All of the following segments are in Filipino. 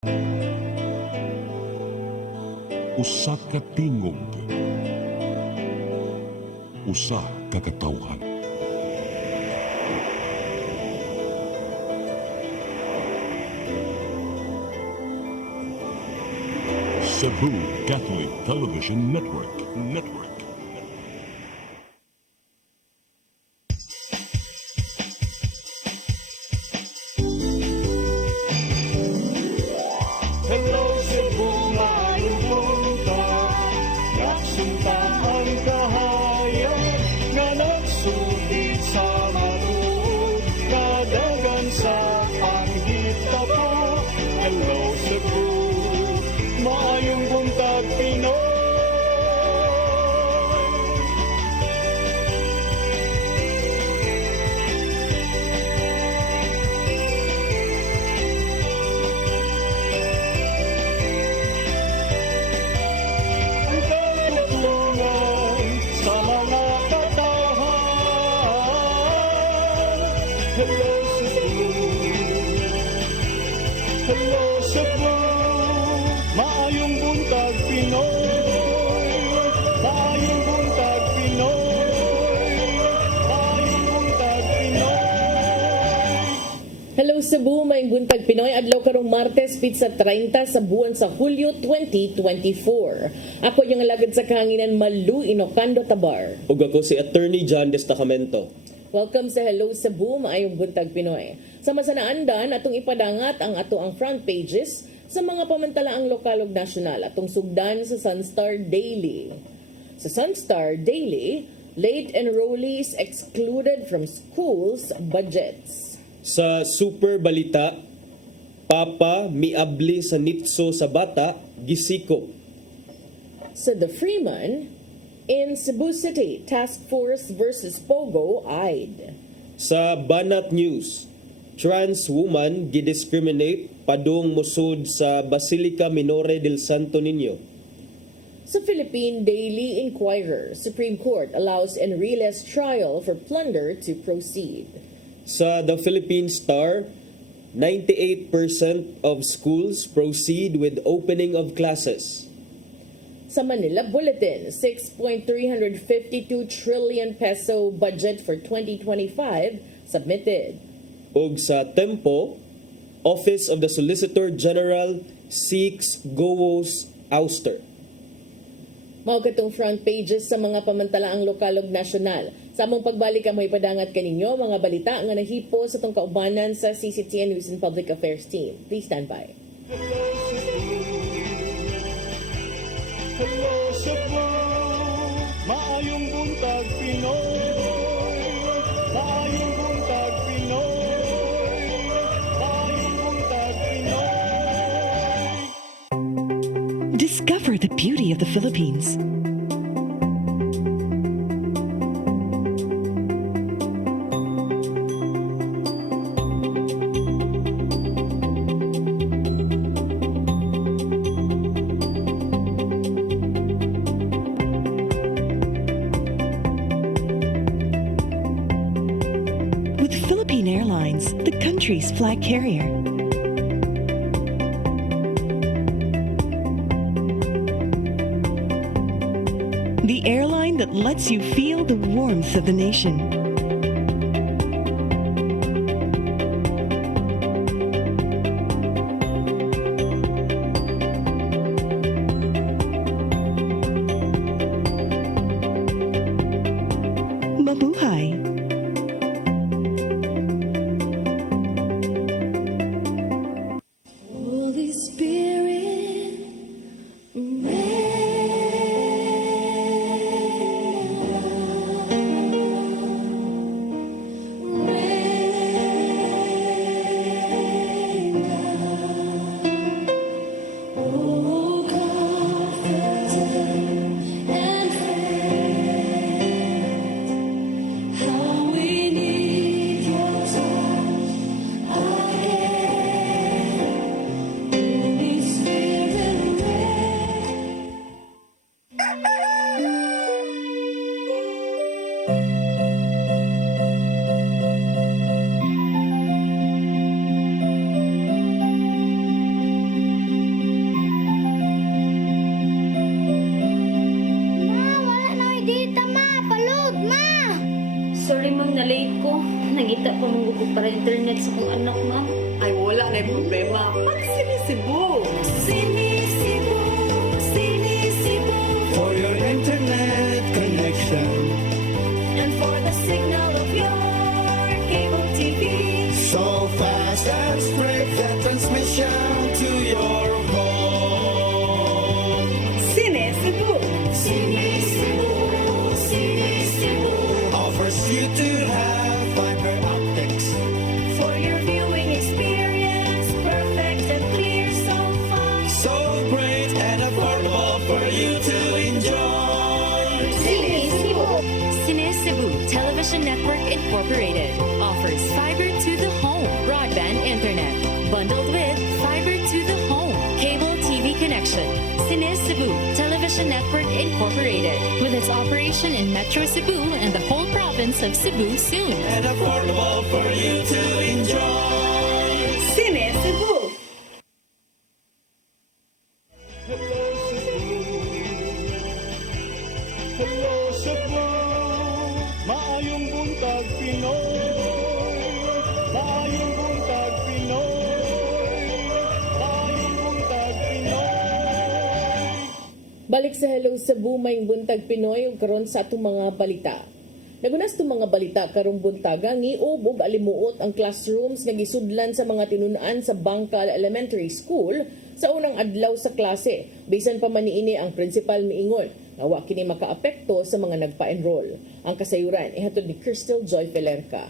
Usa ka tingog, usa ka katawhan. Cebu Catholic Television Network. Hello Cebu, maayong buntag. Yaksunta ang kahayag nga nagsulit sa matuod, kadagan sa panghitabo. Hello Cebu, maayong buntag Pinoy. Ang katutulungan sa mga katawhan. Hello Cebu, hello Cebu, maayong buntag Pinoy, maayong buntag Pinoy, maayong buntag Pinoy. Hello Cebu, maayong buntag Pinoy. Adlaw karong Martes, pizza 30 sa buwan sa Hulyo 2024. Ako yung alagad sa kahanginan Malu Inocando Tabar. Ug ako si Attorney John Destacamento. Welcome sa Hello Cebu, maayong buntag Pinoy. Sa masanaandan, atong ipadangat ang ato ang front pages sa mga pamantalaang lokal ug nasyonal atong sugdan sa Sunstar Daily. Sa Sunstar Daily, late enrollees excluded from schools budgets. Sa Super Balita, Papa miabli sa nitso sa bata, gisikop. Sa The Freeman, in Cebu City, Task Force versus Pogo eyed. Sa Banat News, trans woman gidiscriminate padung musud sa Basilica Minore del Santo Niño. Sa Philippine Daily Inquirer, Supreme Court allows Enriles trial for plunder to proceed. Sa The Philippine Star, 98% of schools proceed with opening of classes. Sa Manila Bulletin, 6.352 trillion peso budget for 2025 submitted. Ug sa Tempo, Office of the Solicitor General seeks Gowos ouster. Mao katong front pages sa mga pamantalaang lokal ug nasyonal. Sa among pagbalik ang ipadangat kaninyo mga balita nga nahipo sa tong kaubanan sa CCTN News and Public Affairs team. Please stand by. Hello Cebu, maayong buntag Pinoy, maayong buntag Pinoy, maayong buntag Pinoy. Discover the beauty of the Philippines. With Philippine Airlines, the country's flag carrier. The airline that lets you feel the warmth of the nation. Mabuhay! Holy Spirit, rain. pa mong para internet sa kong anak, ma'am. Ay, wala na yung problema. Pag sinisibo. Sinisibo, sinisibo, For your internet connection, and for the signal of your cable TV. so fast and straight that transmission to your home. Sinisibo. Sinisibo, sinisibo, Offers you to have fiber optics. for your viewing experience, perfect and clear so far. So great and affordable for you to enjoy. Sinisibo. Cine Cebu Television Network Incorporated offers fiber to the home broadband internet bundled with fiber to the home cable TV connection. Cine Cebu Television Network Incorporated with its operation in Metro Cebu and the whole province of Cebu soon. And affordable for you to enjoy. Sinisibo. Hello Cebu, maayong buntag Pinoy. Maayong buntag Pinoy. Maayong buntag Pinoy. Balik sa Hello Cebu, may buntag Pinoy ug karon sa atong mga balita. Nagunas itong mga balita karong buntaga, ngiob ug alimuot ang classrooms nga gisudlan sa mga tinunan sa Bangkal Elementary School sa unang adlaw sa klase. Bisan pa man niini ang principal miingon nga wa kini makaapekto sa mga nagpa-enroll. Ang kasayuran ihatod ni Crystal Joy Felerca.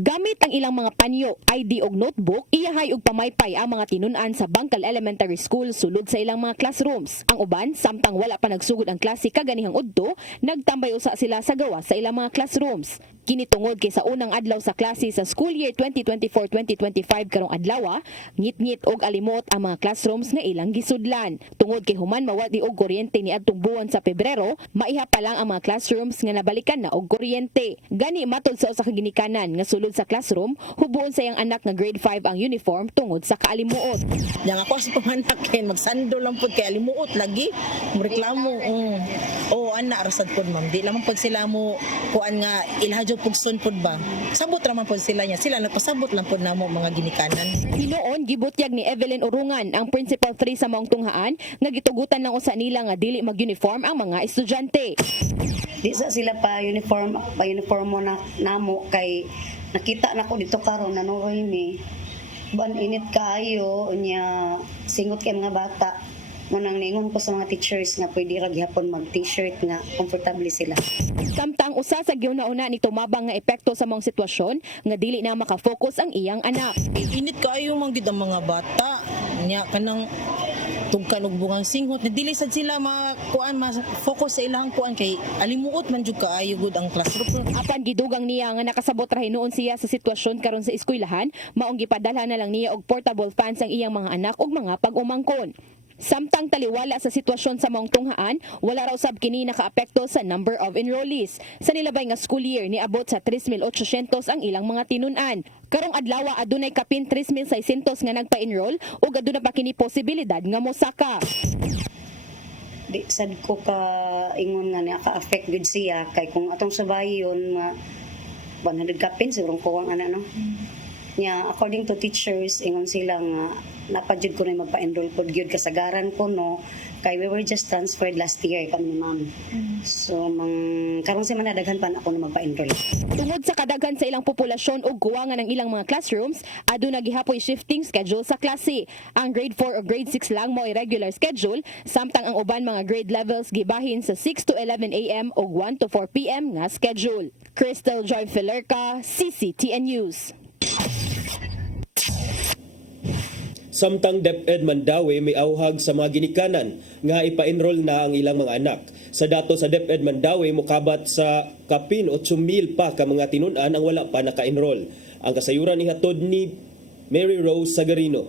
Gamit ang ilang mga panyo, ID ug notebook, iyahay ug pamaypay ang mga tinunan sa Bangkal Elementary School sulod sa ilang mga classrooms. Ang uban, samtang wala pa nagsugod ang klase kaganihang udto, nagtambay usa sila sa gawa sa ilang mga classrooms. Kinitungod kay sa unang adlaw sa klase sa school year 2024-2025 karong adlaw, ngit-ngit og alimot ang mga classrooms nga ilang gisudlan. Tungod kay human mawadi og kuryente ni adtong buwan sa Pebrero, maiha pa lang ang mga classrooms nga nabalikan na og kuryente. Gani matod sa usa ka ginikanan nga sulod sa classroom, hubuon sa iyang anak nga grade 5 ang uniform tungod sa kaalimuot. Yang ako sa pamanakin, magsando lang po kay alimuot lagi. Reklamo. O anak, rasad po ma'am. Di lamang po sila mo kuan nga ilhadyo pugson po ba. Sabot naman po sila niya. Sila nagpasabot lang po na mo mga ginikanan. Hinoon gibutyag ni Evelyn Urungan, ang principal 3 sa maong tunghaan, nga gitugutan ng usa nila nga dili mag-uniform ang mga estudyante. Di sa sila pa uniform mo na namo kay nakita na ko dito karon nanuroy ni ban init kaayo nya singot kay mga bata manang ningon ko sa mga teachers nga pwede ra gihapon mag t-shirt nga komportable sila. Samtang usa sa giuna-una ni tumabang nga epekto sa mga sitwasyon nga dili na makafocus ang iyang anak. Init kaayo man gid ang mga bata. Nya kanang tugkan og bungang singhot na dili sad sila makuan ma-focus sa ilang kuan kay alimuot man jud kaayo gud ang classroom. Apan gidugang niya nga nakasabot ra hinuon siya sa sitwasyon karon sa eskwelahan, maong gipadala na lang niya og portable fans ang iyang mga anak ug mga pag-umangkon. Samtang taliwala sa sitwasyon sa maong tunghaan, wala raw sab kini nakaapekto sa number of enrollees. Sa nilabay nga school year niabot sa 3,800 ang ilang mga tinunan. Karong adlaw adunay kapin 3,600 nga nagpa-enroll ug aduna pa kini posibilidad nga mosaka. Di sad ko ka ingon nga naka-affect gud siya kay kung atong subayon nga 100 kapin siguro ko ang ana no. Nya according to teachers ingon sila nga napadyud ko na magpa-enroll pod gyud kasagaran ko no kay we were just transferred last year kami ma'am. So karon si manadaghan pa na ako na magpa-enroll. Tungod sa kadaghan sa ilang populasyon ug kuwangan ng ilang mga classrooms, aduna gihapoy shifting schedule sa klase. Ang grade 4 o grade 6 lang mo irregular schedule, samtang ang uban mga grade levels gibahin sa 6 to 11 AM o 1 to 4 PM nga schedule. Crystal Joy Felerca, CCTN News. Samtang DepEd Mandawi may auhag sa mga ginikanan nga ipa-enroll na ang ilang mga anak. Sa dato sa DepEd Mandawi mokabat sa kapin 8,000 pa ka mga tinunan ang wala pa naka-enroll. Ang kasayuran ihatod ni Mary Rose Sagarino.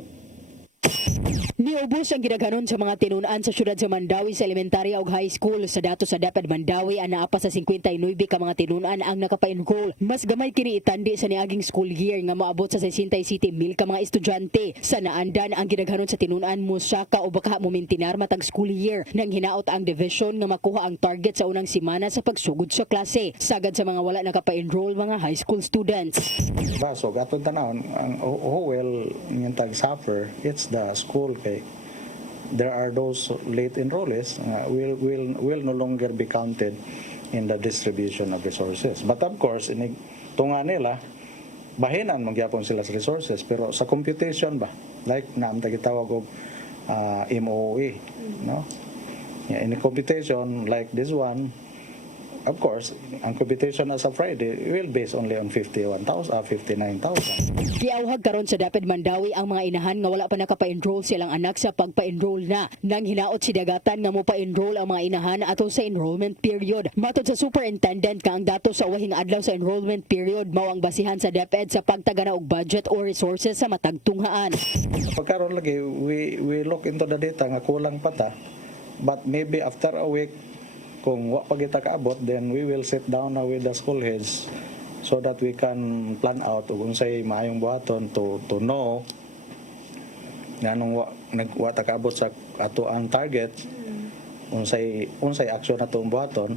Niubos ang gidaghanon sa mga tinunan sa syudad sa Mandawi sa elementarya ug high school. Sa dato sa DepEd Mandawi, anaa pa sa 59 ka mga tinunan ang nakapa-enroll. Mas gamay kini itandi sa niaging school year nga moabot sa 67,000 ka mga estudyante. Sa naandan ang gidaghanon sa tinunan mo saka o baka mumintinar matag school year nang hinaot ang division nga makuha ang target sa unang semana sa pagsugod sa klase. Sagad sa mga wala nakapa-enroll mga high school students. So atong tanawon ang well yung tag suffer, it's the school kay there are those late enrollees will no longer be counted in the distribution of resources. But of course, tunga nila, bahinan magyapon sila sa resources, pero sa computation ba, like naam tagitawag og MOE, no? Yeah, in the computation like this one, of course, ang computation as of Friday will base only on 59,000. Giauhag karon sa DepEd Mandawi ang mga inahan nga wala pa nakapa-enroll silang anak sa pagpa-enroll na. Nang hinaot si dagatan nga mo pa-enroll ang mga inahan ato sa enrollment period. Matod sa superintendent ka ang dato sa uwahing adlaw sa enrollment period mao ang basihan sa DepEd sa pagtagana og budget o resources sa matag tunghaan. Pagkaroon lagi, we look into the data nga kulang pa ta, but maybe after a week kung wa pa kita kaabot, then we will sit down now with the school heads so that we can plan out kung unsay maayong buhaton to know nganong wa ta kaabot sa ato ang target, unsay action na to buhaton,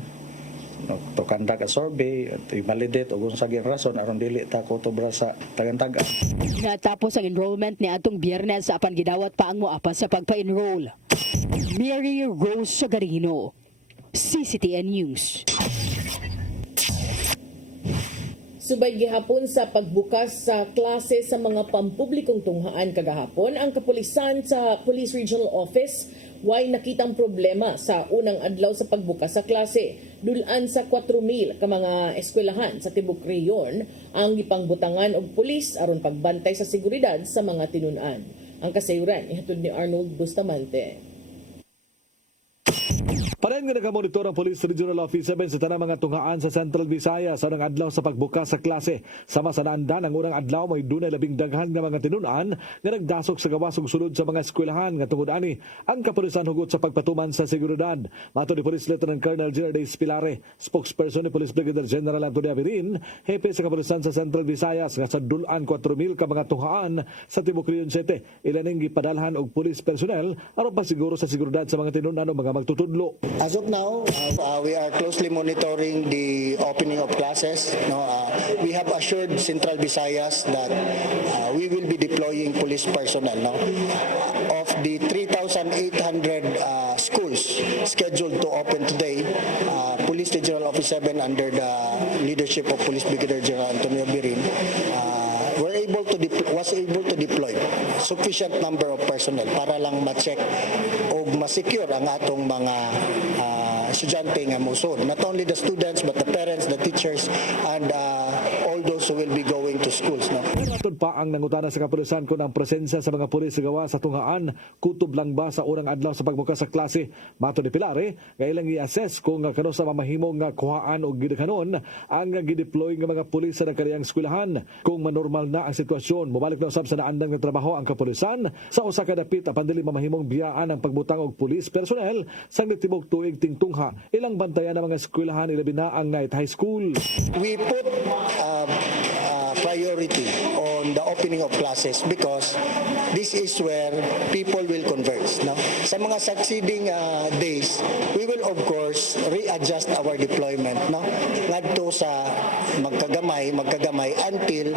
to conduct a survey, to validate ug unsa gyud rason aron dili ta kutubra sa tagan-tagan. Natapos ang enrollment ni atong Biyernes apan gidawat pa ang moapas sa pagpa-enroll. Mary Rose Sagarino, CCTN News. Subay gihapon sa pagbukas sa klase sa mga pampublikong tunghaan kagahapon, ang kapulisan sa Police Regional Office way nakitang problema sa unang adlaw sa pagbukas sa klase. Dulan sa 4,000 ka mga eskwelahan sa Tibok Riyon ang gipangbutangan og pulis aron pagbantay sa seguridad sa mga tinunan. Ang kasayuran ihatod ni Arnold Bustamante. Parehan nga nagamonitor ang Police Regional Office 7 sa tanang mga tunghaan sa Central Visayas sa unang adlaw sa pagbukas sa klase. Sama sa naandan, ang unang adlaw may dunay labing daghan nga mga tinunan nga nagdasok sa gawas ug sulod sa mga eskwelahan nga tungod ani ang kapulisan hugot sa pagpatuman sa seguridad. Mato ni Police Lieutenant Colonel Gerardes Pilare, spokesperson ni Police Brigadier General Antonio Avirin, hepe sa kapulisan sa Central Visayas nga sa dulan 4,000 ka mga tunghaan sa Tibok Riyon 7. Ilaning gipadalhan og police personnel aron pasiguro sa seguridad sa mga tinunan o mga magtutudlo. As of now, we are closely monitoring the opening of classes. We have assured Central Visayas that we will be deploying police personnel. Of the 3,800 schools scheduled to open today, Police Regional Office 7 under the leadership of Police Brigadier General Antonio Avirin was able to deploy sufficient number of personnel para lang ma-check o ma-secure ang atong mga estudyante nga mosun. Not only the students but the parents, the teachers, and all those who will be going to schools. Matod pa ang nangutana sa kapulisan kung ang presensya sa mga pulis sa gawa sa tunghaan kutob lang ba sa unang adlaw sa pagbukas sa klase. Matod ni Pilare, nga ilang i-assess kung kano sa mamahimong nga kuhaan o gidaghanon ang gideploy nga mga pulis sa nagkariyang eskwelahan. Kung manormal na ang sitwasyon, mubalik na usab sa naandang nga trabaho ang kapulisan sa usa ka dapit apan dili mamahimong biyaan ang pagbutang og pulis personnel sa nagtibok tuig tingtungha. Ilang bantayan ang mga eskwelahan ilabi na ang night high school. We put priority on the opening of classes because this is where people will converge. Sa mga succeeding days, we will of course readjust our deployment ngadto sa magkagamay until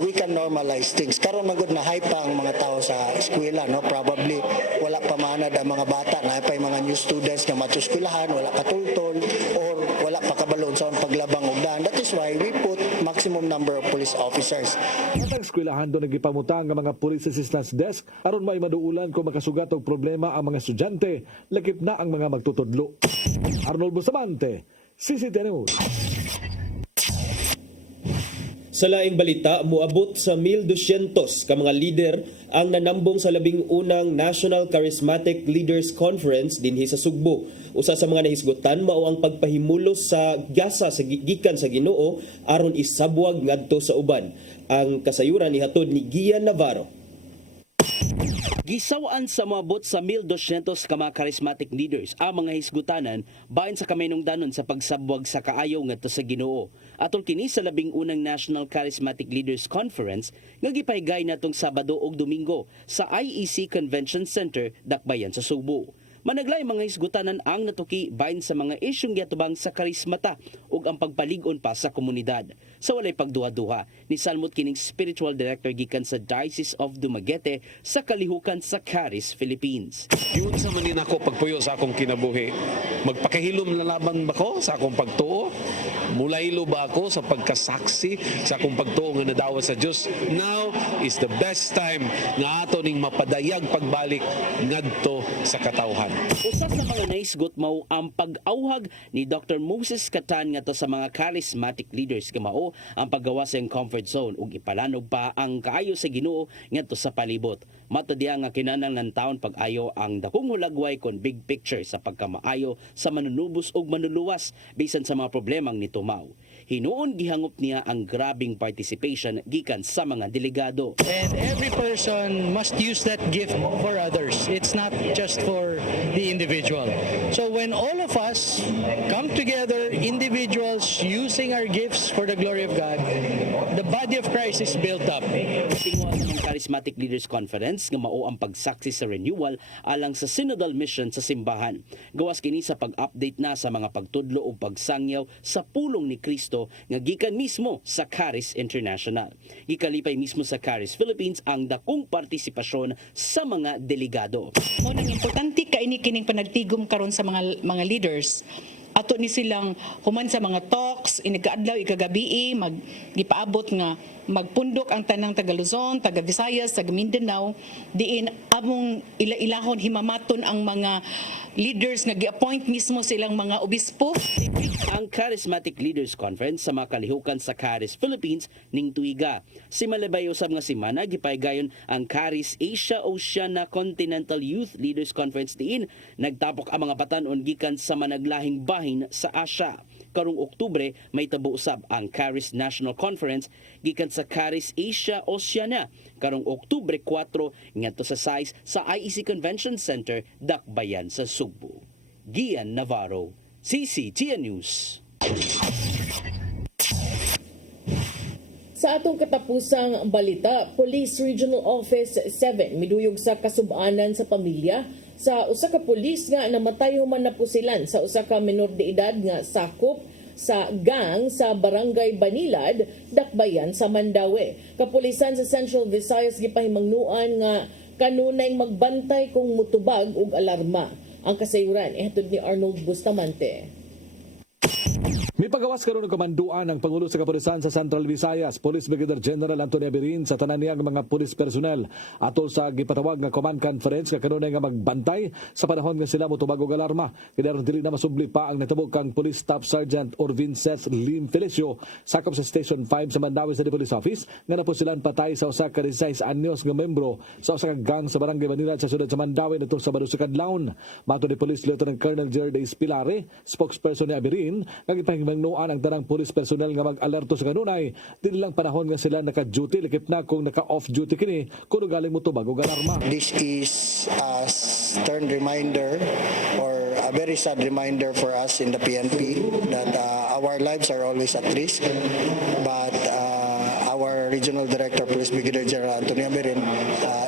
we can normalize things. Karon magud na hype pa ang mga tao sa eskwela, probably wala pa manad ang mga bata, na pa yung mga new students nga mato eskwelahan, wala katultol or wala pa kabalon sa paglabang og daan. That is why we put maximum number of police officers. Matang eskwelahan doon nagipamutang ang mga police assistance desk aron may maduulan kung makasugat og problema ang mga estudyante, lakip na ang mga magtutudlo. Arnold Bustamante, CCTN News. Sa laing balita, muabot sa 1,200 ka mga leader ang nanambong sa 11 National Charismatic Leaders Conference dinhi sa Sugbo. Usa sa mga nahisgutan mao ang pagpahimulos sa gasa sa gikan sa Ginoo aron isabwag ngadto sa uban. Ang kasayuran ihatod ni Gian Navarro. Gisawaan sa moabot sa 1,200 ka mga charismatic leaders ang mga hisgutanan bahin sa kamahinungdanon sa pagsabwag sa kaayo ngadto sa Ginoo. Atol kini sa 11 National Charismatic Leaders Conference nga gipahigay natong Sabado ug Domingo sa IEC Convention Center, Dakbayan sa Subo. Managlay mga hisgutanan ang natuki bahin sa mga isyong giatubang sa karismata ug ang pagpalig-on pa sa komunidad. Sa walay pagduha-duha, ni Salmot kining spiritual director gikan sa Diocese of Dumaguete sa kalihukan sa Charis, Philippines. Yun sa manin ako pagpuyo sa akong kinabuhi. Magpakahilom na laban ba ko sa akong pagtuo? Mulaylo ba ako sa pagkasaksi sa akong pagtuo nga nadawa sa Dios? Now is the best time nga ato ning mapadayag pagbalik ngadto sa katawhan. Usa sa mga naisgot mao ang pag-auhag ni Dr. Moses Catan ngadto sa mga charismatic leaders kamao ang paggawa sa comfort zone ug ipalanog pa ang kaayo sa Ginoo ngadto sa palibot. Mato diya nga kinahanglan taon pag-ayo ang dakong hulagway kon big picture sa pagkamaayo sa manunubos ug manluluwas bisan sa mga problemang nitumaw. Hinuon gihangop niya ang grabing participation gikan sa mga delegado. And every person must use that gift for others. It's not just for the individual. So when all of us come together, individuals using our gifts for the glory of God, the body of Christ is built up. Tingwa sa Charismatic Leaders Conference nga mao ang pagsaksi sa renewal alang sa synodal mission sa simbahan. Gawas kini sa pag-update na sa mga pagtudlo o pagsangyaw sa pulong ni Kristo nga gikan mismo sa Charis International. Gikalipay mismo sa Charis Philippines ang dakong partisipasyon sa mga delegado. Mo nang importante kaini kining panagtigom karon sa mga leaders. Ato ni silang human sa mga talks inikaadlaw ikagabi gipaabot nga magpundok ang tanang taga Luzon, taga Visayas, taga Mindanao diin among ilahon himamaton ang mga leaders nga gi-appoint mismo silang mga obispo. Ang Charismatic Leaders Conference sa mga kalihukan sa Charis Philippines ning tuiga. Si malabay usab nga semana gipaygayon ang Charis Asia Oceania Continental Youth Leaders Conference diin nagtapok ang mga batan-on gikan sa managlahing bahin sa Asia. Karong Oktubre may tabo usab ang Charis National Conference gikan sa Charis Asia Oceania karong Oktubre 4 ngadto sa 6 sa IEC Convention Center, Dakbayan sa Subo. Gian Navarro, CCTN News. Sa atong katapusang balita, Police Regional Office 7 miduyog sa kasub-anan sa pamilya sa usa ka pulis nga namatay human na pusilan sa usa ka menor de edad nga sakop sa gang sa Barangay Banilad, Dakbayan sa Mandaue. Kapulisan sa Central Visayas gipahimangnuan nga kanunay magbantay kung mutubag og alarma. Ang kasayuran ihatod ni Arnold Bustamante. May pagawas karon ng kamanduan ang Pangulo sa Kapulisan sa Central Visayas, Police Brigadier General Antonio Abirin sa tanan niyang mga pulis personnel atol sa gipatawag nga command conference nga kanunay nga magbantay sa panahon nga sila motubag og alarma. Kinaron dili na masubli pa ang natubog kang Police Staff Sergeant Orvin Seth Lim Felicio sakop sa Station 5 sa Mandaue City Police Office nga napusilan patay sa usa ka 16 anyos nga membro sa usa ka gang sa Barangay Banilad sa siyudad sa Mandaue nitong Sabado sa kadlawon. Mato ni Police Lieutenant Colonel Jerry Spilare, spokesperson ni Abirin, nga gipahimangnuan ang tanang police personnel nga mag-alerto sa kanunay dili lang panahon nga sila naka-duty likip na kung naka-off duty kini kuno galing motubag og alarma. This is a stern reminder or a very sad reminder for us in the PNP that our lives are always at risk, but our Regional Director, Police Brigadier General Antonio Abirin,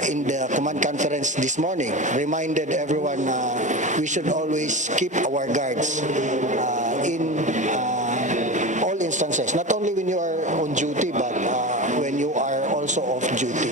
in the command conference this morning, reminded everyone we should always keep our guards in all instances, not only when you are on duty, but when you are also off duty.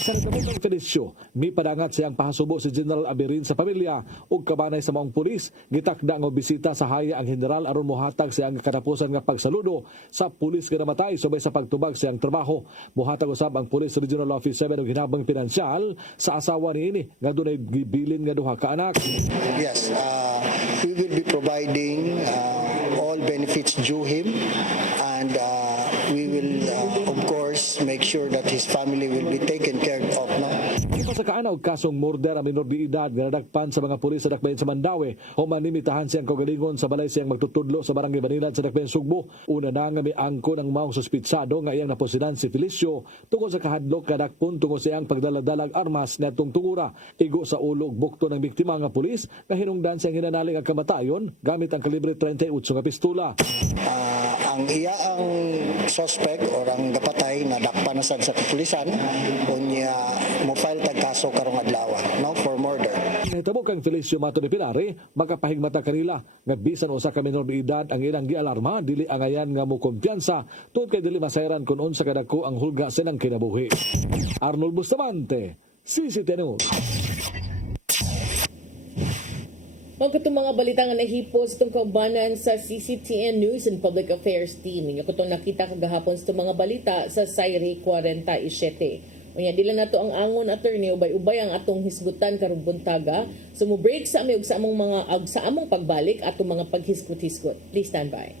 Sa nagkabot ng Felicio, may padangat siyang pahasubo si General Abirin sa pamilya ug kabanay sa maong pulis. Gitakda nga bisita sa haya ang general aron mohatag siyang katapusan nga pagsaludo sa pulis nga namatay subay sa pagtubag siyang trabaho. Mohatag usab ang Police Regional Office 7 og hinabang pinansyal sa asawa niini nga dunay gibilin nga duha ka anak. Yes, we will be providing all benefits due him, and we will of course make sure that his family will be taken care of. No? Sa kaanaw kasong murder ang minor de edad nga nadakpan sa mga pulis sa Dakbayan sa Mandawi, human nimitahan siyang kaugalingon sa balay siyang magtutudlo sa Barangay Banilad sa Dakbayan Sugbo. Una na nga may angko ng maong suspitsado nga iyang naposidan si Felicio tungkol sa kahadlok kadakpon tungkol sa iyang pagdaladalag armas na tungtungura. Igo sa ulog bukto ng biktima nga pulis nga hinungdan siyang hinanaling ang kamatayon gamit ang kalibre 38 nga pistola. Ang ang suspect or ang gapatay na dakpan na sad sa kapulisan unya mo file tag kaso karong adlaw no for murder. Nahitabo kang Felicio Mato de Pilare makapahigmata kanila nga bisan usa ka minor de edad ang ilang gialarma dili angayan nga mo kumpiyansa tungod kay dili masayran kun unsa kadako ang hulga sa ilang kinabuhi. Arnold Bustamante, CCTV News. Mga itong mga balita nga nahipos itong kaubanan sa CCTN News and Public Affairs Team. Inyo ko itong nakita kagahapon sa itong mga balita sa Sayri 47. Unya, dila na to ang angon attorney, ubay-ubay ang atong hisgutan karong buntaga. So mo break sa aming sa among mga sa among pagbalik atong mga paghisgot-hisgot. Please stand by.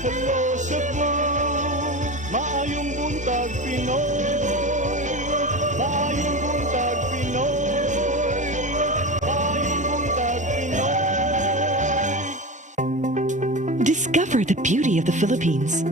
Hello Cebu, maayong buntag Pinoy. Maayong buntag Pinoy. Maayong buntag Pinoy. Discover the beauty of the Philippines.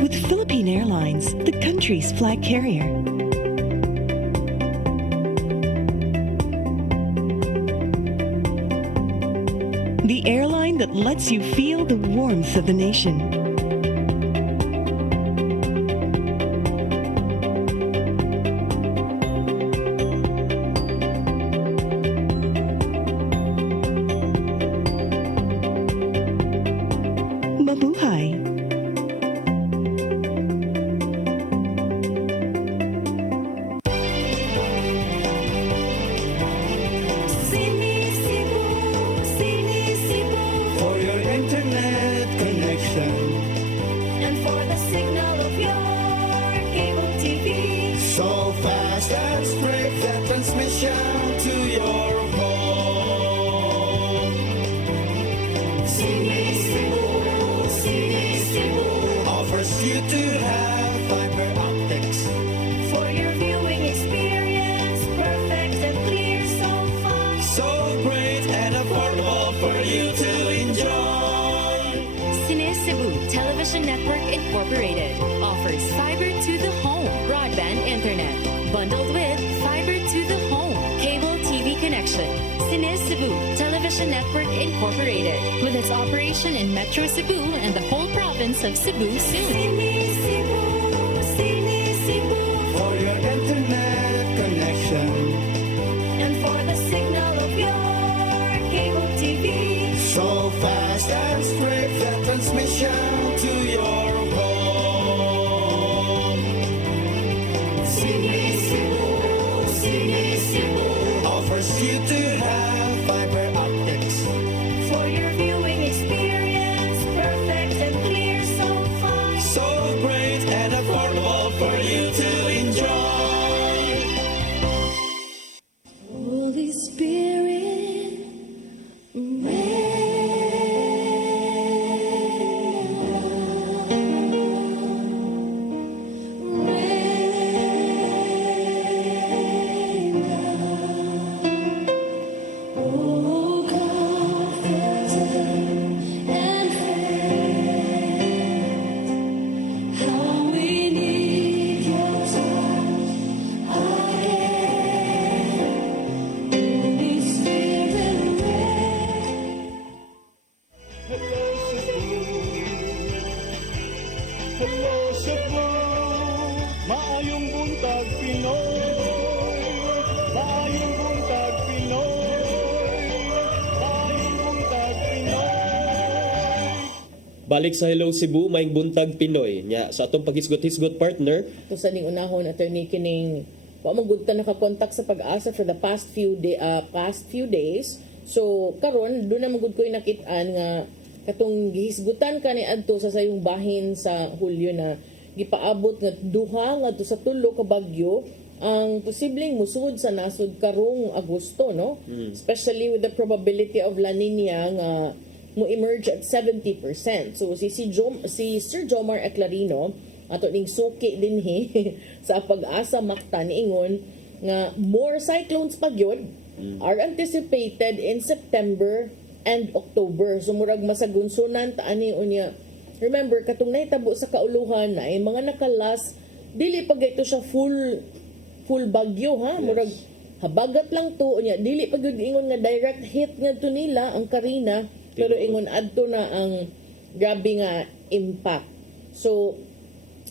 With Philippine Airlines, the country's flag carrier. The airline that lets you feel the warmth of the nation. Mabuhay. For your internet connection And for the signal of your cable TV. so fast and straight that transmission to your home. Sini Cebu Offers you to have fiber optics. for your viewing experience, perfect and clear so far. So great and affordable for you to enjoy. Cine Cebu Television Network Incorporated offers fiber to the home broadband internet bundled with fiber to the home cable TV connection. Cine Cebu Television Network Incorporated with its operation in Metro Cebu and the whole province of Cebu soon. Sini Cebu For your internet connection. and for the signal of your cable TV. So fast and straight that transmission to your home. Sini Cebu Offers you to have fiber optics. for your viewing experience, perfect and clear so far. So great and affordable for you to enjoy. Holy Spirit, oh God, and how we need your touch again. Holy Spirit, Hello Cebu, maayong buntag Pinoy. Maayong buntag Pinoy. Maayong buntag Pinoy. Balik sa Hello Cebu, maing buntag Pinoy. Nya sa atong paghisgot-hisgot partner, Ito sa ning unahon attorney kining wa mo gud ta nakakontak sa pag-asa for the past few days. So karon do na magud koy nakit-an nga katong gihisgutan ka ni adto sa sayong bahin sa Hulyo na gipaabot nga duha ngadto sa tulo ka bagyo ang posibleng musud sa nasud karong Agosto, no? Especially with the probability of La Nina nga mo emerge at 70%. So si Sir Jomar Eclarino ato ning suki dinhi sa Pag-asa Makta niingon nga more cyclones pa gyud are anticipated in September and October. So murag masagunsunan ta ani unya. Remember katong nahitabo sa kauluhan na ay mga nakalas dili pa gayto siya full bagyo ha. Murag habagat lang to unya dili pa gyud ingon nga direct hit ngadto nila ang Karina pero ingon adto na ang grabe nga impact. So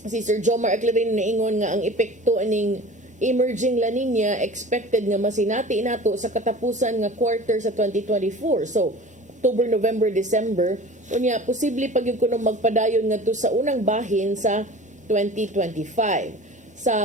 si Sir Jomar Eclarino naingon nga ang epekto aning emerging La Nina expected nga masinati nato sa katapusan nga quarter sa 2024. So October, November, December, unya posible pag yung kuno magpadayon ngadto sa unang bahin sa 2025. Sa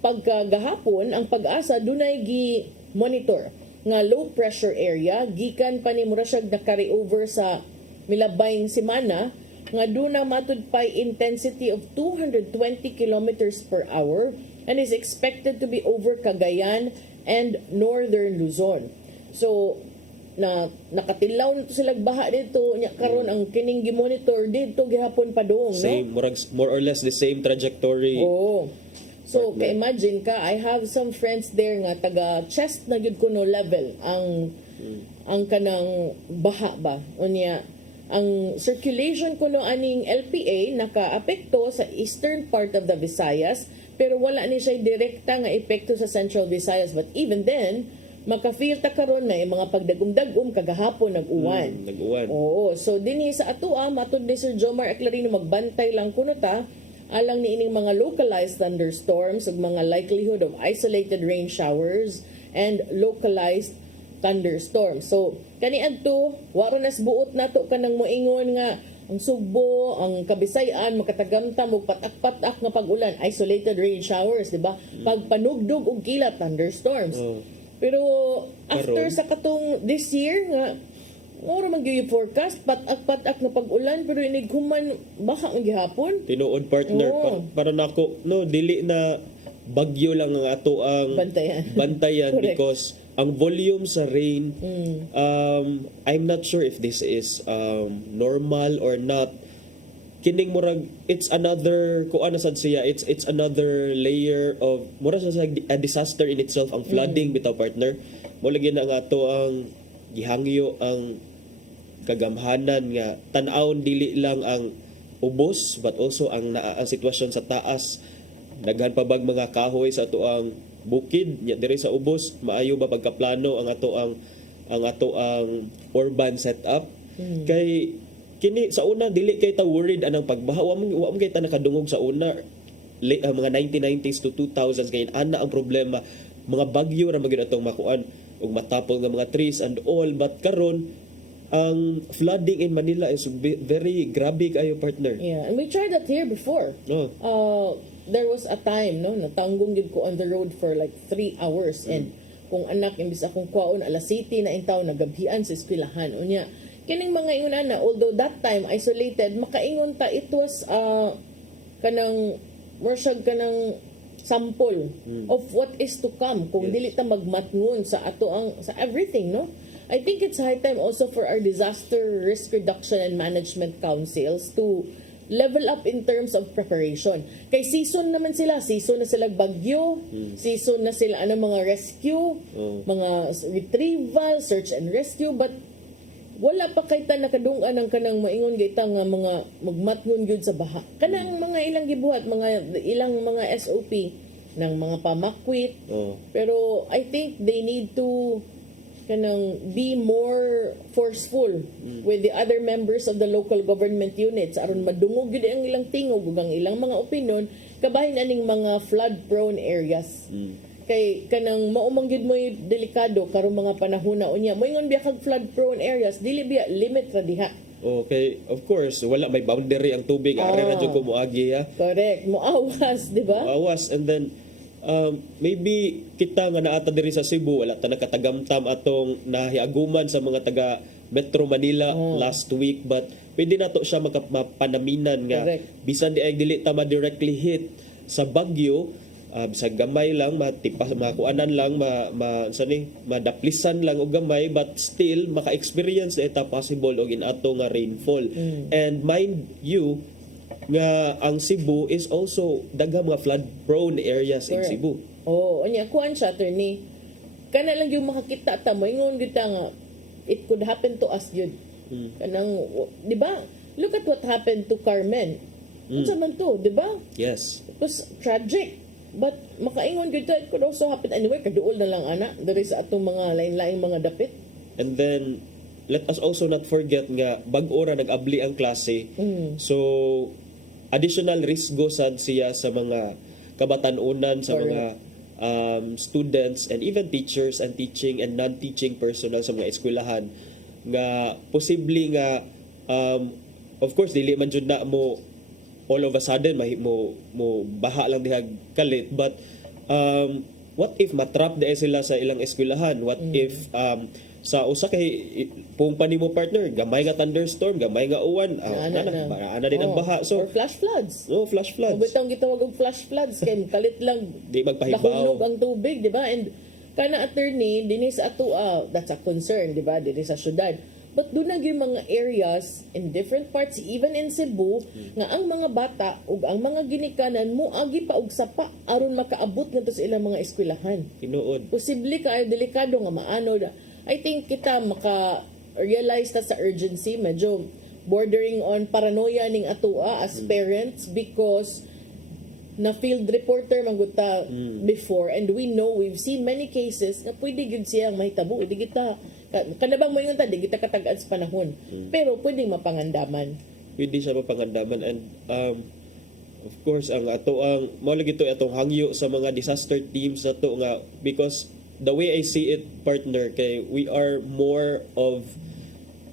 pagkagahapon ang Pag-asa dunay gi-monitor nga low pressure area gikan pa ni mura siya na-carry over sa milabayng semana nga duna matud pay intensity of 220 kilometers per hour and is expected to be over Cagayan and northern Luzon. So nakatilaw na to sila baha dito nya karon ang kining gi-monitor dito gihapon pa doong, Same, no? more or less the same trajectory. Oo. So, ka-imagine ka, I have some friends there nga taga chest na gyud kuno level ang kanang baha ba. Unya, ang circulation kuno aning LPA naka-apekto sa eastern part of the Visayas pero wala ni siya direkta nga epekto sa Central Visayas. But even then, maka-feel ta karon na yung mga pagdagum-dagum kagahapon nag-uwan. Nag-uwan. Oo. So, dinhi sa atua, matud ni Sir Jomar Eclarino, magbantay lang kuno ta alang ni ining mga localized thunderstorms ug mga likelihood of isolated rain showers and localized thunderstorms. So kaniadto waro nas buot nato kanang moingon nga ang Sugbo, ang Kabisayan makatagamtam og patak-patak nga pag-ulan, isolated rain showers, di ba? Pagpanugdog og kilat thunderstorms. Pero after sa katong this year nga moro man gyud forecast patak-patak na pag-ulan pero inig human baka ang gihapon. Tinuod partner para nako no dili na bagyo lang ang ato ang bantayan because ang volume sa rain I'm not sure if this is normal or not. Kining murag it's another kuan sad siya it's another layer of mura sa a disaster in itself ang flooding bitaw partner. Mo lagi na nga ato ang gihangyo ang kagamhanan nga tan-awon dili lang ang ubos but also ang sitwasyon sa taas. Daghan pa bag mga kahoy sa ato ang bukid nya diri sa ubos maayo ba pagkaplano ang ato ang urban setup. Kay kini sa una dili kay ta worried anang pagbaha wa mo kay ta nakadungog sa una mga 1990s to 2000s kay ana ang problema mga bagyo ra magyud atong makuan ug matapol nga mga trees and all but karon ang flooding in Manila is very grabe kayo partner. Yeah, and we tried that here before. There was a time no natanggong gid ko on the road for like 3 hours and kung anak imbis akong kwaon alas 7 na intaw nagabhian sa eskwelahan unya kining mga ingon na although that time isolated makaingon ta it was kanang morsag kanang sample of what is to come kung dili ta magmatngon sa ato ang sa everything no. I think it's high time also for our disaster risk reduction and management councils to level up in terms of preparation. Kay season naman sila, season na sila bagyo, season na sila mga rescue, mga retrieval, search and rescue, but wala pa kay ta nakadungan ang kanang maingon gayta nga mga magmatngon gyud sa baha. Kanang mga ilang gibuhat, mga ilang mga SOP ng mga pamakwit. Pero I think they need to kanang be more forceful with the other members of the local government units aron madungog gyud ang ilang tingog ug ang ilang mga opinion kabahin aning mga flood prone areas. Kay kanang maumang gyud mo delikado karong mga panahon na unya moingon biya kag flood prone areas dili biya limit ra diha. Okay, of course wala may boundary ang tubig ari ra jud ko moagi ha. Correct, moawas di ba? Moawas and then maybe kita nga naata diri sa Cebu wala ta nakatagamtam atong nahiaguman sa mga taga Metro Manila last week, but pwede na to siya mapanaminan nga Correct. bisan di ay dili ta ma-directly hit sa bagyo, sa gamay lang makuanan lang madaplisan lang og gamay, but still maka-experience na ita possible og inato nga rainfall. And mind you nga ang Cebu is also daghang mga flood prone areas in Correct. Cebu. Unya kuan siya attorney. Kana lang yung makakita ta mo ingon kita nga it could happen to us yun. Kanang di ba? Look at what happened to Carmen. Unsa man to, di ba? Yes. It was tragic. But makaingon gyud ta, it could also happen anywhere. Kaduol na lang ana diri sa atong mga lain-laing mga dapit. And then let us also not forget nga bag-o ra nag-abli ang klase. So additional risk go sad siya sa mga kabatan-unan, sa mga students and even teachers and teaching and non-teaching personnel sa mga eskwelahan nga posible nga of course dili man jud na mo all of a sudden mo baha lang dihag kalit, but what if matrap dahil sila sa ilang eskwelahan? What if sa usa kay pung pa nimo partner gamay nga thunderstorm, gamay nga uwan, ana din ang baha, so or flash floods. Flash floods. Bitaw gitawag og flash floods kay kalit lang di magpahibaw nahulog ang tubig, di ba? And kana attorney dinhi sa ato that's a concern, di ba, dinhi sa syudad. But doon na yung mga areas in different parts, even in Cebu, nga ang mga bata ug ang mga ginikanan mo agi pa og sapa aron makaabot ngadto sa ilang mga eskwelahan. Tinuod. Posible kaayo delikado nga maano na. I think kita maka-realize ta sa urgency, medyo bordering on paranoia ning atua as parents because na field reporter maguta before, and we know we've seen many cases na pwede gid siyang mahitabo, di kita kanabang mo yung di kita katag-ad sa panahon, pero pwedeng mapangandaman. Pwede siya mapangandaman, and of course ang ato ang mao lagi to atong hangyo sa mga disaster teams nato nga, because the way I see it, partner, kay we are more of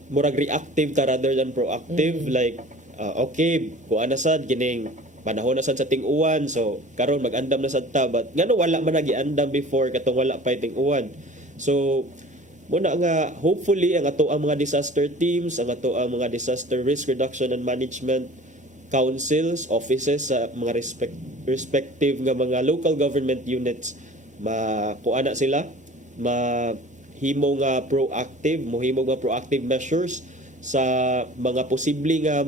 murag reactive ta rather than proactive. Like okay, kuan na sad kining panahon na sad sa ting-uwan, so karon mag-andam na sad ta, but ngano wala man nagiandam before katong wala pa ting-uwan. So muna nga hopefully ang ato ang mga disaster teams, ang ato ang mga disaster risk reduction and management councils, offices sa mga respective nga mga local government units, makuana sila mahimo nga proactive measures sa mga posible nga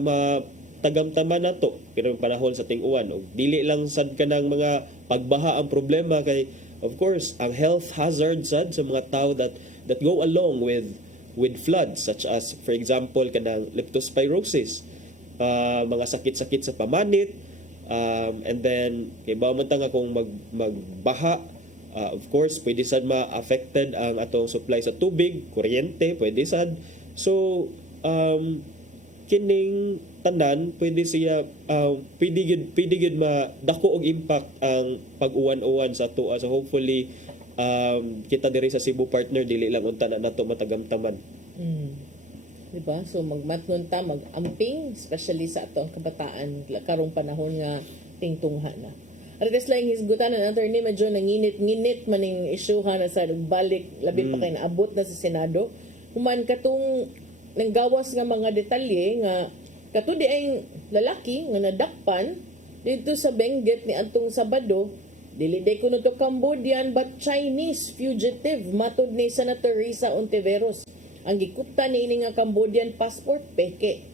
tagamtaman nato kinang panahon sa ting-uwan. Og dili lang sad kanang mga pagbaha ang problema, kay of course ang health hazard sad sa mga tao that go along with floods, such as for example kanang leptospirosis, mga sakit-sakit sa pamanit, and then kay bawo man ta nga kung magbaha, of course pwede sad ma-affected ang atong supply sa tubig, kuryente pwede sad. So kining tanan pwede siya pwede gid madako og impact ang pag-uwan-uwan sa tuwa. So hopefully kita diri sa Cebu, partner, dili lang unta na nato matagamtaman. Diba? So magmatnon ta, mag-amping, especially sa ato ang kabataan karong panahon nga tingtungha na. Arites lang hisgutan ng attorney, medyo nanginit maning isyuha na sa balik, labi pa kay naabot na sa Senado. Human katong nanggawas nga mga detalye nga kato di ay lalaki nga nadakpan dito sa Benguet ni atong Sabado, dili day kuno to Cambodian but Chinese fugitive, matod ni Senator Risa Ontiveros. Ang gikupta niini nga Cambodian passport peke.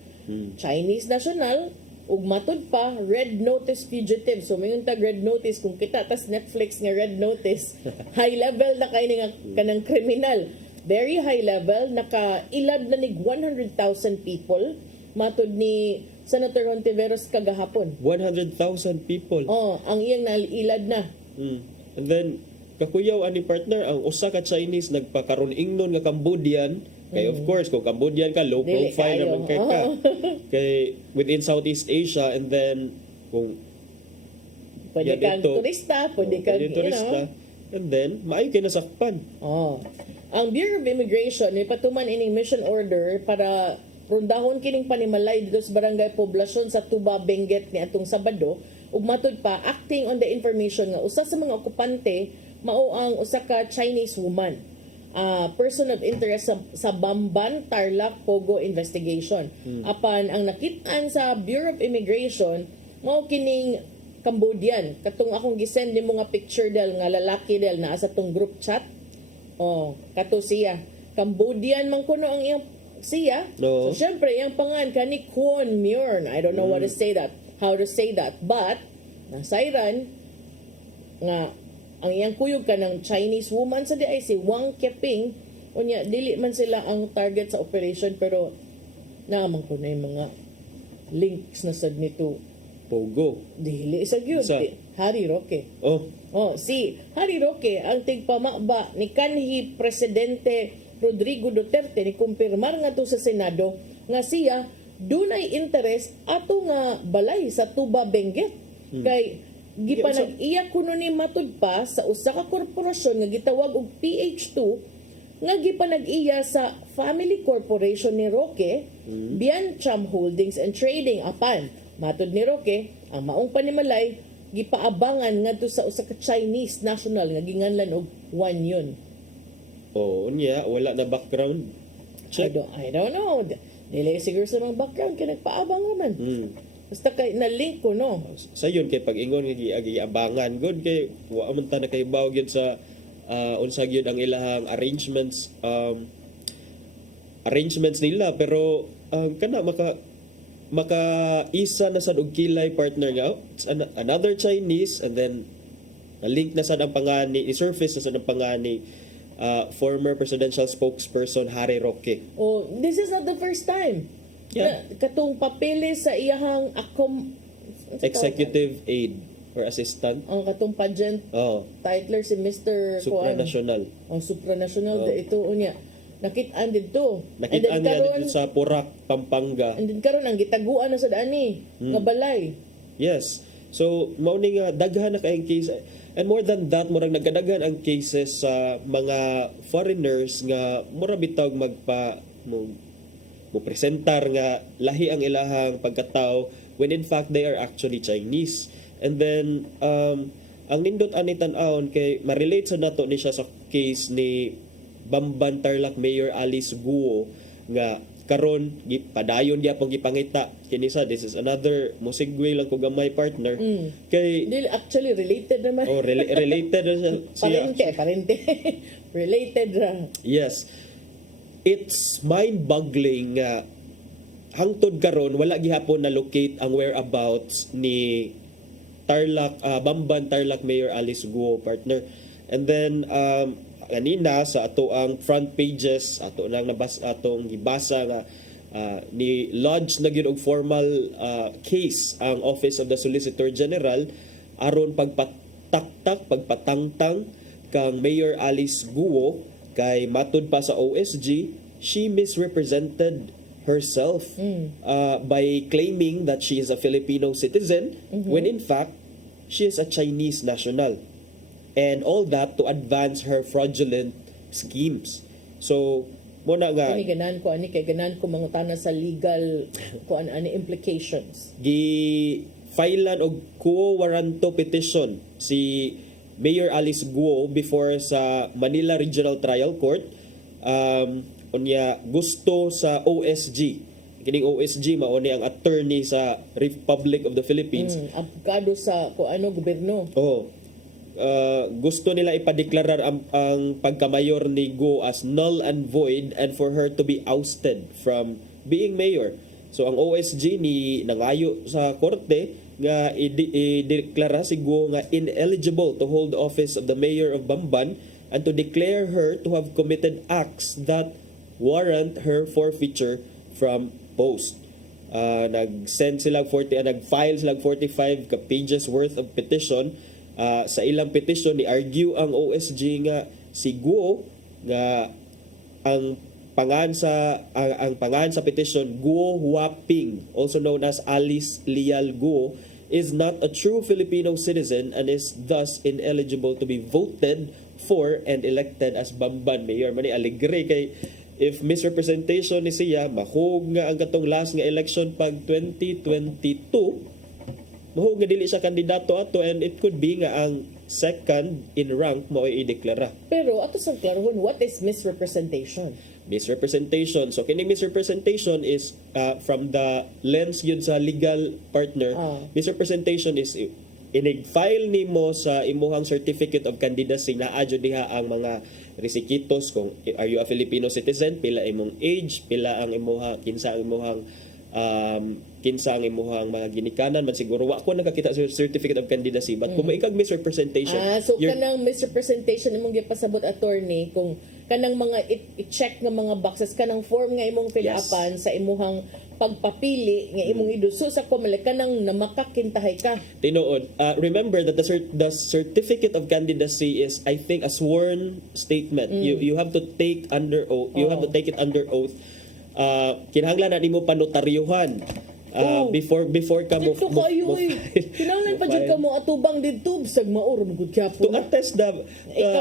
Chinese national ug matod pa red notice fugitive. So mayon tag red notice, kung kita tas Netflix nga red notice, high level na kay nga kanang kriminal. Very high level, nakailad na nig 100,000 people matod ni Senator Ontiveros kagahapon. 100,000 people. Ang iyang nailad na. And then kakuyaw ani partner, ang usa ka Chinese nagpakaron ingnon nga Cambodian, kay of course kung Cambodian ka low Dili profile kayo. naman kay ka. Kay within Southeast Asia, and then kung pwede kang turista, pwede kang turista, and then maayo kay nasakpan. Ang Bureau of Immigration may patuman ining mission order para rundahon kining panimalay dito sa barangay poblasyon sa Tuba, Benguet ni atong Sabado, ug matod pa acting on the information nga usa sa mga okupante mao ang usa ka Chinese woman. person of interest sa Bamban Tarlac Pogo investigation. Apan ang nakitaan sa Bureau of Immigration mao kining Cambodian. Katong akong gisend nimo nga picture del nga lalaki del naa sa tong group chat. Kato siya. Cambodian man kuno ang iyang siya. No. So syempre iyang pangan kani Kwon Myorn. I don't know how to say that. But nasayran nga ang iyang kuyog ka ng Chinese woman sa di ay si Wang Keping. Unya dili man sila ang target sa operation pero naman ko na yung mga links na sad nito. Pogo. Dili sa gyud. Harry Roque. Si Harry Roque ang tigpamaba ni kanhi Presidente Rodrigo Duterte ni kumpirmar nga to sa Senado nga siya dunay interest ato nga balay sa Tuba Benguet. Kay gipanag-iya kuno ni matud pa sa usa ka korporasyon nga gitawag og PH2 nga gipanag-iya sa Family Corporation ni Roque, Biancham Holdings and Trading. Apan matud ni Roque ang maong panimalay gipaabangan ngadto sa usa ka Chinese national nga ginganlan og Wan Yun. Unya wala na background check. I don't know. Dili siguro sa mga background kay nagpaabang naman. Basta kay na-link ko, no? Sa yun, kay pag-ingon nga abangan good kay wa man ta na kay bawg yun sa unsa gyud ang ilahang arrangements nila pero kana maka isa na sad og kilay partner nga it's another Chinese and then na-link na sad ang pangani i-surface na sad ang pangani former presidential spokesperson Harry Roque. This is not the first time. Yeah. Katong papeles sa iyahang executive aide or assistant. Ang katong pageant titler si Mr. Supranational. Supranational ito unya. Nakit-an dito. Nakit-an dito sa Porac, Pampanga. And then karon ang gitaguan na sa ani nga balay. Yes. So mao ni nga daghan na kayong case and more than that murag nagkadaghan ang cases sa mga foreigners nga mura bitawg mo presentar nga lahi ang ilahang pagkatao when in fact they are actually Chinese. And then ang nindot ani tan-awon kay ma-relate sa nato ni siya sa case ni Bamban Tarlac Mayor Alice Guo nga karon padayon gyapon gipangita kini sa this is another musigway lang ko gamay partner kay dili actually related naman. Related siya. Parente. Related ra. Yes. It's mind-boggling nga hangtod karon wala gihapon na locate ang whereabouts ni Bamban Tarlac Mayor Alice Guo partner. And then kanina sa ato ang front pages ato nang atong gibasa nga ni lodge na gyud og formal case ang Office of the Solicitor General aron pagpatangtang kang Mayor Alice Guo. Kay matud pa sa OSG, she misrepresented herself by claiming that she is a Filipino citizen when in fact she is a Chinese national. And all that to advance her fraudulent schemes. So, muna nga ganan ko mangutana sa legal ani implications. Gi-filean og quo warranto petition si Mayor Alice Guo before sa Manila Regional Trial Court unya gusto sa OSG. Kining OSG mao ni ang attorney sa Republic of the Philippines. Abogado sa gobyerno. Gusto nila ipadeklarar ang pagkamayor ni Guo as null and void and for her to be ousted from being mayor. So ang OSG ni nangayo sa korte nga ideklara si Guo nga ineligible to hold the office of the mayor of Bamban and to declare her to have committed acts that warrant her forfeiture from post. Nag-file sila 45 ka pages worth of petition. Sa ilang petition ni argue ang OSG nga si Guo nga ang pangan sa petition Guo Huaping, also known as Alice Lial Guo, is not a true Filipino citizen and is thus ineligible to be voted for and elected as Bamban Mayor. Mani alegre kay if misrepresentation ni siya mahog nga ang katong last nga election pag 2022 mahug nga dili siya kandidato ato, and it could be nga ang second in rank mo i-deklara. Pero ato sa klarohon, what is misrepresentation? Misrepresentation. So kining misrepresentation is from the lens yun sa legal partner. Misrepresentation is inig-file nimo sa imuhang certificate of candidacy na adyo diha ang mga resikitos kung are you a Filipino citizen, pila imong age, pila ang imuha, kinsa ang mga ginikanan man siguro wa ko nakakita sa certificate of candidacy, but kung maikag misrepresentation, so kanang misrepresentation imong gipasabot attorney kung kanang mga i-check nga mga boxes kanang form nga imong fill upan sa imuhang pagpapili nga imong iduso sa COMELEC kanang namakakintahay ka. Tinuod, remember that the certificate of candidacy is, I think, a sworn statement. You have to take under oath. You have to take it under oath. Kinahanglan na nimo panotaryuhan before ka mo Dito kayo kinahanglan pa jud ka mo atubang didto bisag maor gud kyapo. To attest the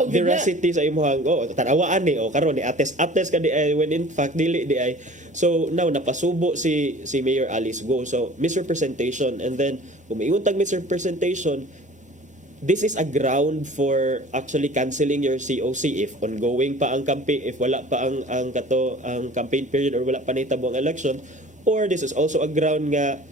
veracity sa imong tanawaan ni karon ni attest ka di ay when in fact dili di ay. So now napasubo si Mayor Alice Go. So misrepresentation, and then kung maingon tag misrepresentation, this is a ground for actually canceling your COC if ongoing pa ang campaign, if wala pa ang campaign period or wala pa nahitabo ang election, or this is also a ground nga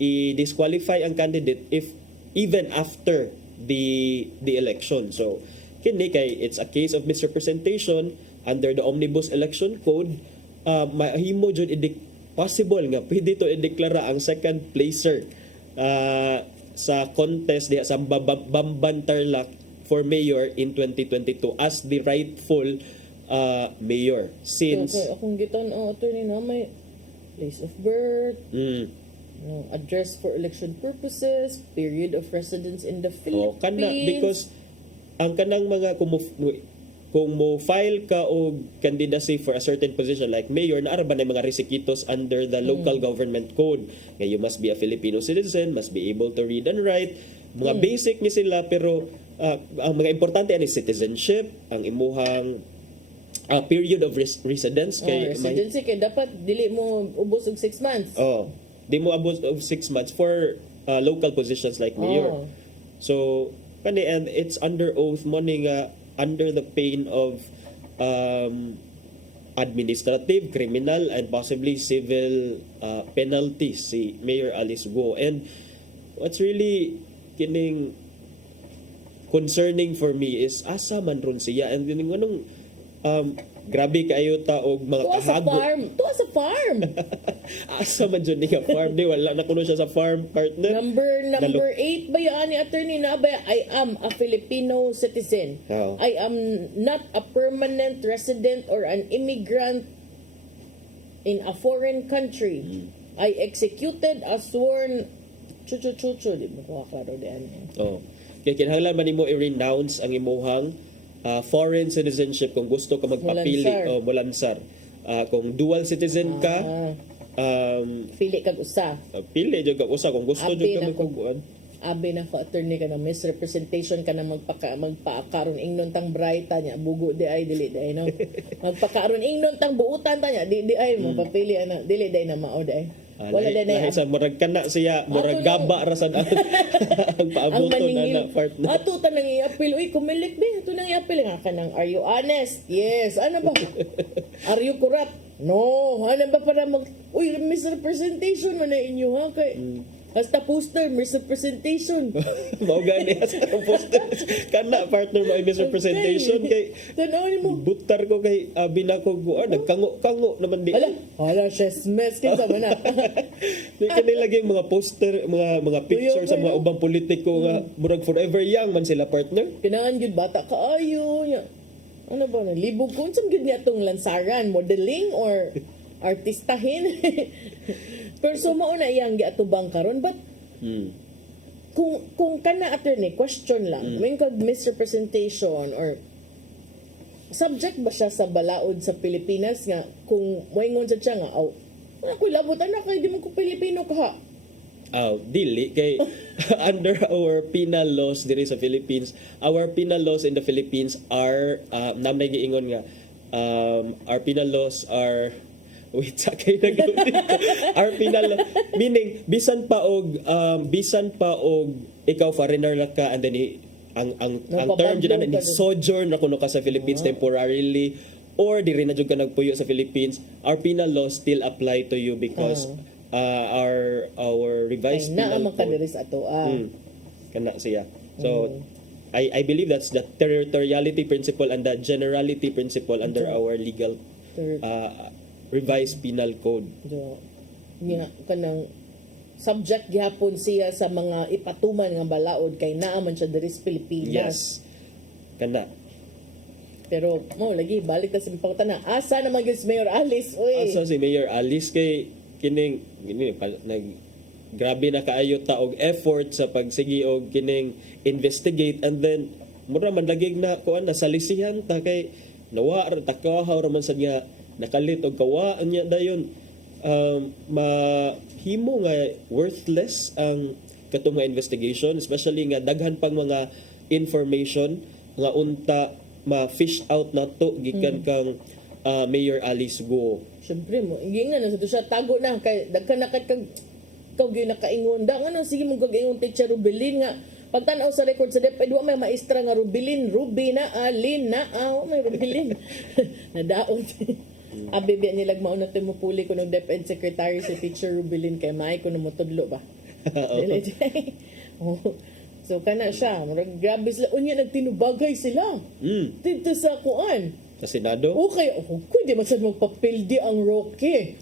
i-disqualify ang candidate if even after the election. So kini kay it's a case of misrepresentation under the Omnibus Election Code. Mahimo jud possible nga pwede to ideklara ang second placer sa contest diha sa Bamban Tarlac for mayor in 2022 as the rightful mayor, since akong giton attorney na may place of birth, address for election purposes, period of residence in the Philippines. Kana because ang kanang mga kung mo file ka o candidacy for a certain position like mayor, naara ba na mga resikitos under the local government code nga you must be a Filipino citizen, must be able to read and write, mga basic ni sila, pero ang mga importante ani citizenship, ang imuhang period of residence kay residency kay dapat dili mo ubos og 6 months. Di mo abot of 6 months for local positions like mayor. So kani, and it's under oath mo ni nga under the pain of administrative, criminal, and possibly civil penalties si Mayor Alice Go. And what's really kining concerning for me is asa man ron siya, and yung anong grabe kayo ta og mga kahago. To sa farm. Asa man jud niya farm, di wala na kuno siya sa farm partner. Number 8 ba yan ni attorney na ba, I am a Filipino citizen. I am not a permanent resident or an immigrant in a foreign country. I executed a sworn di mo klaro diyan. Kaya kinahanglan man nimo i-renounce ang imuhang foreign citizenship kung gusto ka magpapili o mulansar. Kung dual citizen ka, pili kag usa. Pili jud kag usa kung gusto jud ka magkuan. Abi na ko attorney ka na misrepresentation ka na magpakaron ingnon tang brighta niya bugo di ay dili di ay no. Magpakaron ingnon tang buutan ta niya di ay mo papili ana dili di na mao di ay. Wala din ay sa murag kana siya murag gaba ra sad ang paaboton na partner. Ato ta nang i-appeal, uy kumilik be, ato nang i-appeal nga kanang are you honest? Yes, ano ba? Are you corrupt? No, ano ba para misrepresentation man na inyo ha kay hasta poster misrepresentation. Mao gani sa poster kana partner mo misrepresentation kay tanawin mo butar ko kay abi na ko nagkango naman di. Hala chesmes kinsa man na. Di kanila lagi mga poster, mga picture sa mga ubang politiko nga murag forever young man sila partner. Kinahanglan gyud bata kaayo nya. Ano ba na libog kun saan gyud niya tong lansaran, modeling or artistahin. Pero so mao na iyang giatubang karon, but kung kana attorney question lang, may misrepresentation or subject ba siya sa balaod sa Pilipinas nga kung moingon sa siya nga ako labot anak kay di mo ko Pilipino ka. Dili kay under our penal laws diri sa Philippines, our penal laws in the Philippines are namnay giingon nga our penal laws are Wait, sa kay nagawin ko. Our penal law, meaning bisan pa og ikaw foreigner na ka and then ang term dyan ni sojourn na kuno ka sa Philippines temporarily or diri na jud ka nagpuyo sa Philippines, our penal law still apply to you because our revised penal code kana siya. So I believe that's the territoriality principle and the generality principle under our legal revised penal code. Nga kanang subject gyapon siya sa mga ipatuman nga balaod kay naa man siya diri sa Pilipinas. Yes. Kana. Pero lagi balik ta sa pangutana. Asa naman gyud si Mayor Alice oy. Asa si Mayor Alice kay kining grabe na kaayo ta og effort sa pagsigi og kining investigate and then mura man lagig na kuan nasalisihan ta kay nawa takahaw ra man sad nga nakalit og kawaan niya dayon mahimo nga worthless ang katong nga investigation, especially nga daghan pang mga information nga unta ma-fish out na to gikan kang Mayor Alice Guo. Siyempre mo, gingan na sa siya tago na kay dagkan na kag kag gyud nakaingon da ngano sige mo kag-ingon teacher Rubelin nga pagtan-aw sa record sa DepEd wa may maestra nga Rubelin, Ruby na Alin na may Rubelin. Nadaot. Abibi nilag mao na mo puli ko ng DepEd secretary si teacher Rubelin kay may ko na mo tudlo ba. So kana siya, grabe sila unya nagtinubagay sila. Dito sa kuan. Sa Senado? Okay, kundi man sad magpapildi ang Roque.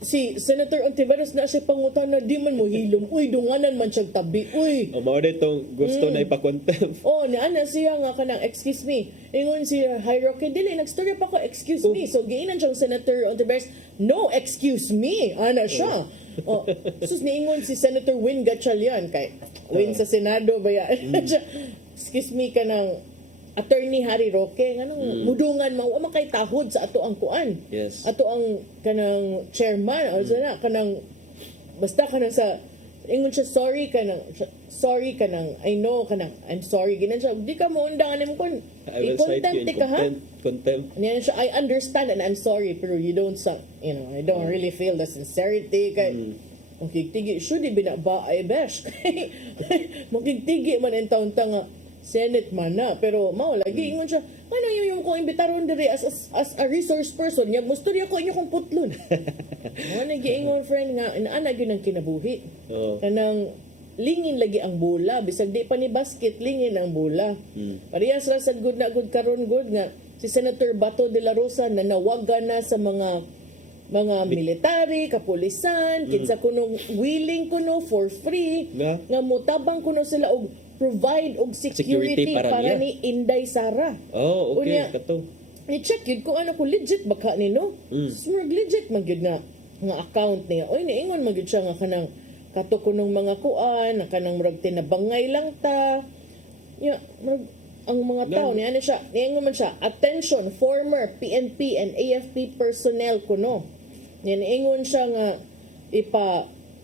Si Senator Ontiveros na siya pangutana, di man mo hilom. Uy, dunganan man siyang tabi. Uy. Mao itong gusto na ipakontempt. Ana siya nga kanang excuse me. Ingon si Hi Roque, dili nagstorya pa ko excuse me. So giinan siyang Senator Ontiveros, no excuse me. Ana siya. Sus niingon si Senator Win Gatchalian kay Win sa Senado ba yan? Excuse me kanang Attorney Harry Roque nganong mudungan mo wa makay tahod sa ato ang kuan. Yes. Ato ang kanang chairman o na kanang basta kanang sa ingon siya sorry kanang I know kanang I'm sorry ginan siya di ka mo undangan mo kon i-contempt ka ha. Contempt. Niyan siya I understand and I'm sorry pero you don't I don't really feel the sincerity kay makigtigi should be na ba ay besh makigtigi man en taon nga Senate man na pero mao lagi ingon siya ano yung ko imbitaron diri as a resource person nya gusto niya ko inyo kong putlon mo na giingon friend nga ana gyud ang kinabuhi kanang lingin lagi ang bola bisag di pa ni basket lingin ang bola parehas ra sad good na good karon good nga si Senator Bato de la Rosa na nawagan na sa mga military, kapulisan, kinsa kuno willing kuno for free nga mutabang kuno sila og provide og security para ni Inday Sara. Oh, okay. Kato. Ni-check yun kung ano ko legit baka ni no. Smurg legit man gyud nga account niya. Oy niingon man gyud siya nga kanang kato kunong mga kuan, kanang murag tinabangay lang ta. Murag ang mga tao niya siya, niingon man siya, attention former PNP and AFP personnel kuno. Niingon siya nga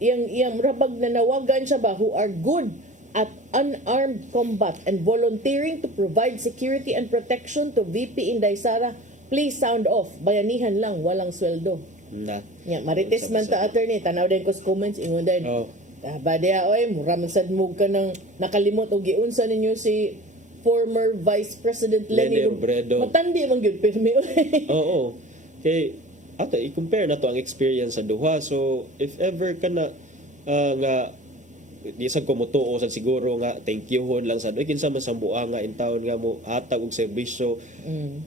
iyang rabag na nawagan siya ba who are good at unarmed combat and volunteering to provide security and protection to VP Inday Sara, please sound off. Bayanihan lang, walang sweldo. Marites man ta attorney, tanaw din ko sa comments, ingon din. Badia, oy, mura man sad mo ka ng nakalimot o giunsa ninyo si former Vice President Lenny Robredo. Matandi man gyud pirmi. Oo. Kay ato i-compare na to ang experience sa duha. So if ever kana nga di sa kumutuo sa siguro nga thank you hon lang sa kinsa man sambuang nga in town nga mo hatag og serbisyo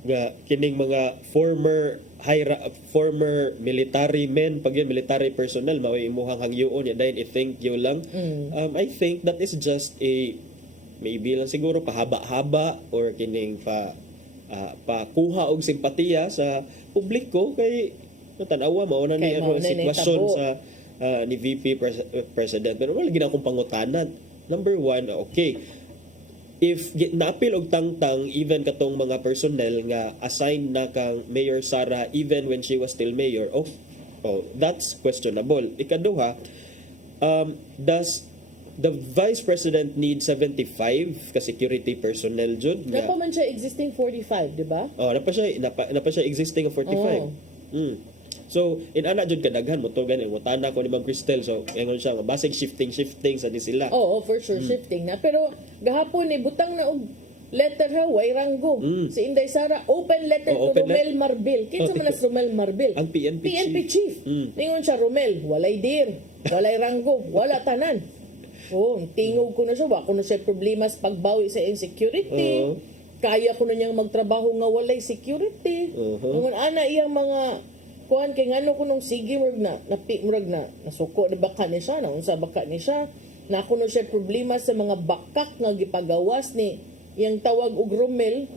nga kining mga former military men pag yun military personnel mao imuhang hangyoon ya dahil i-thank you lang. I think that is just a maybe lang siguro pahaba-haba or kining pakuha og simpatiya sa publiko kay tanawa mao na ni ang sitwasyon sa ni VP President. Pero wala gina akong pangutanan. Number one, okay. If naapil og tangtang even katong mga personnel nga assigned na kang Mayor Sara even when she was still mayor, that's questionable. Ikaduha, does the Vice President need 75 ka security personnel jud? Napa man siya existing 45, di ba? Napa siya existing of 45. So in ana jud kadaghan mo to gani utana ko ni Ma'am Cristel, so ingon siya basig shifting sa di sila. Oo, for sure, shifting na. Pero gahapon butang na og letter ha, way ranggo. Si Inday Sara, open letter to open Romel Marbil. Kinsa man as Romel Marbil? Ang PNP chief. Ningon siya, Romel, walay dir, walay ranggo, wala tanan. Oh, tingog ko na siya, wa ko na siya problema sa pagbawi sa insecurity. Kaya ko na niyang magtrabaho nga walay security. Ngunit ana iyang mga kuan kay ngano ko nung sige murag na nasuko ni baka ni siya, na unsa baka ni siya. Na ako na siya problema sa mga bakak nga gipagawas ni yang tawag og Romel,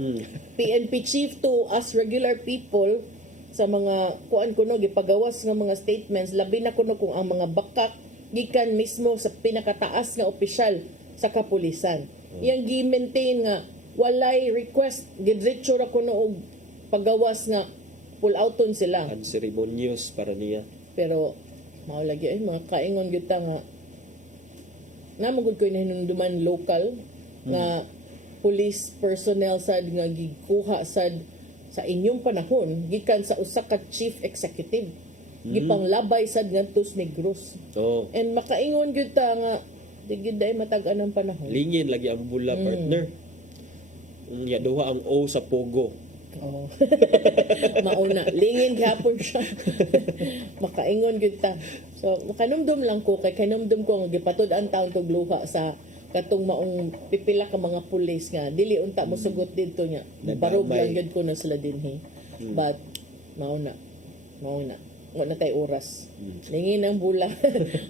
PNP chief to us regular people sa mga kuan kuno gipagawas nga mga statements, labi na kuno kung ang mga bakak gikan mismo sa pinakataas nga opisyal sa kapulisan. Yang gi-maintain nga walay request, gidretso ra kuno og pagawas nga pull outon sila. Unceremonious para niya. Pero mao lagi ay mga kaingon gyud ta nga namugod ko hinunduman local nga police personnel sad nga gikuha sad sa inyong panahon gikan sa usa ka chief executive gipanglabay sad ngadto sa Negros. And makaingon gyud ta nga di gyud ay matag-an ang panahon. Lingin lagi ang bula partner. Ya duha ang O sa Pogo. Oh. Mauna lingin gapon siya. Makaingon gyud ta. So makanumdum lang ko kay kanumdum ko nga gipatud-an taon tog luha sa katong maong pipila ka mga pulis nga dili unta mo sugot didto nya barog lang gyud ko na sila dinhi but mauna na tay oras lingin ang bula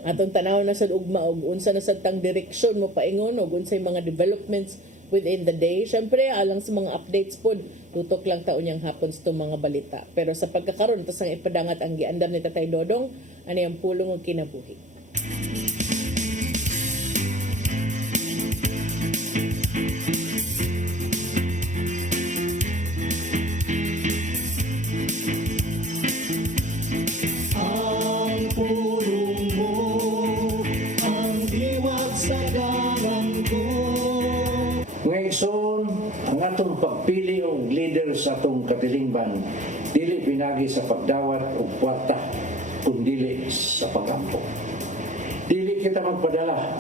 atong tanaw na sad ugma og unsa na sad tang direksyon mo paingon og unsay mga developments within the day. Syempre alang sa mga updates pod tutok lang taon yang hapon sa mga balita, pero sa pagkakaron tas ang ipadangat ang giandam ni Tatay Dodong ani ang pulong og kinabuhi. Ngayon, ang atong pagpili og leader sa atong katilingban dili pinagi sa pagdawat og kwarta kundi sa pagampo. Dili kita magpadala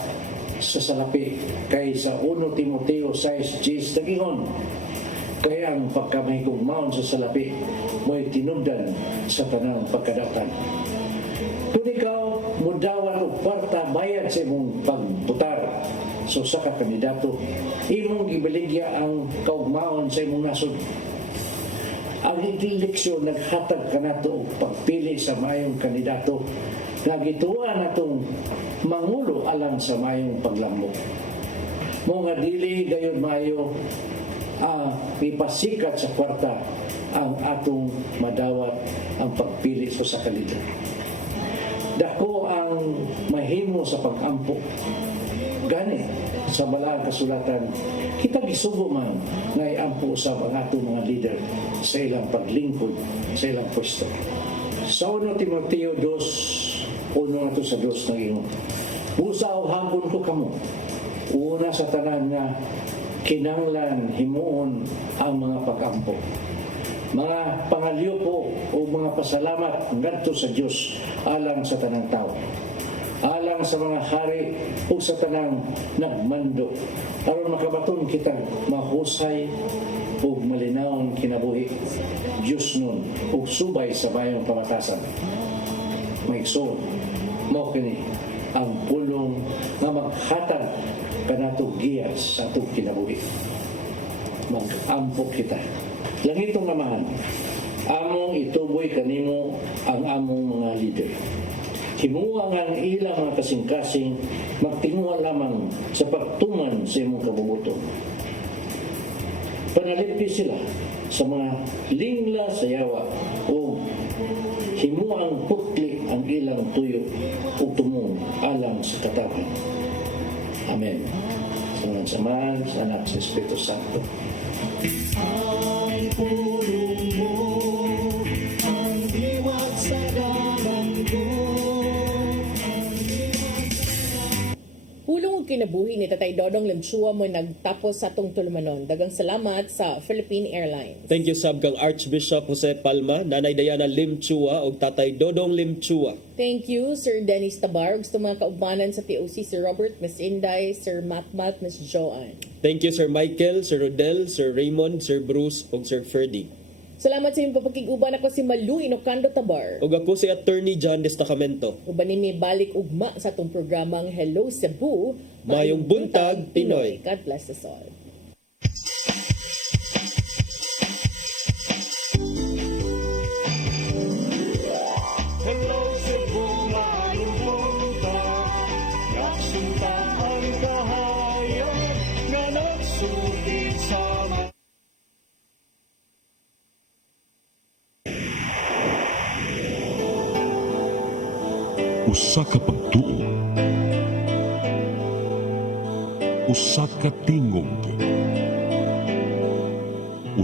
sa salapi kay sa 1 Timoteo 6:10 nagingon kay ang pagkamahigugmaon sa salapi mo'y tinubdan sa tanang pagkadautan. Kung ikaw mudawat og kwarta bayad sa imong pagbutar so sa kandidato, imong gibaligya ang kaugmaon sa imong nasod. Ang eleksyon naghatag kanato og pagpili sa mayong kandidato nga gituan natong mangulo alang sa mayong paglambok. Mo nga dili gayud mayo ipasikat sa kwarta ang atong madawat ang pagpili sa kandidato. Dako ang mahimo sa pag-ampo. Gani sa balaang kasulatan, kita gisugo man nga iampo usab ang atong mga leader sa ilang paglingkod sa ilang pwesto. Sa 1 Timoteo 2, uno na to sa 2 na ingon. Usa o hapon ko kamo. Una sa tanan nga kinanglan himuon ang mga pag-ampo. Mga pangalyo po o mga pasalamat ngadto sa Dios alang sa tanang tao. Alang sa mga hari o sa tanang nagmando aron makabaton kita mahusay o malinawang kinabuhi Diyos nun o subay sa bayang pamatasan. Maigsoon mo kini ang pulong nga maghatag kanato giyas sa atong kinabuhi. Mag-ampo kita. Langitong Amahan, among ituboy kanimo ang among mga leader. Himuang ang ilang mga kasing-kasing magtinguha lamang sa pagtuman sa imong kabubuton. Panalipdi sila sa mga lingla sa yawa o himuang putli ang ilang tuyo o tumong alang sa katawan. Amen. Sa mga samahan, sa anak sa Espiritu Santo. Ang pulong mo, ang diwat sa dalan ko. Pulong og kinabuhi ni Tatay Dodong Limchua mo nagtapos sa atong tulumanon. Dagang salamat sa Philippine Airlines. Thank you sab kang Archbishop Jose Palma, Nanay Diana Limchua ug Tatay Dodong Limchua. Thank you, Sir Dennis Tabar. Gusto mga kaugmanan sa TOC, Sir Robert, Miss Inday, Sir Matmat, Miss Joanne. Thank you Sir Michael, Sir Rodel, Sir Raymond, Sir Bruce ug Sir Ferdy. Salamat sa inyong papakiguban. Ako si Malu Inocando Tabar. Ug ako si Attorney John Destacamento. Uban ni balik ugma sa atong programang Hello Cebu. Mayong buntag, Pinoy. God bless us all. Hello Cebu, mayong buntag. Nagsunta ang kahayag nga nagsulid sa Usa ka pagtuo. Usa ka tingog.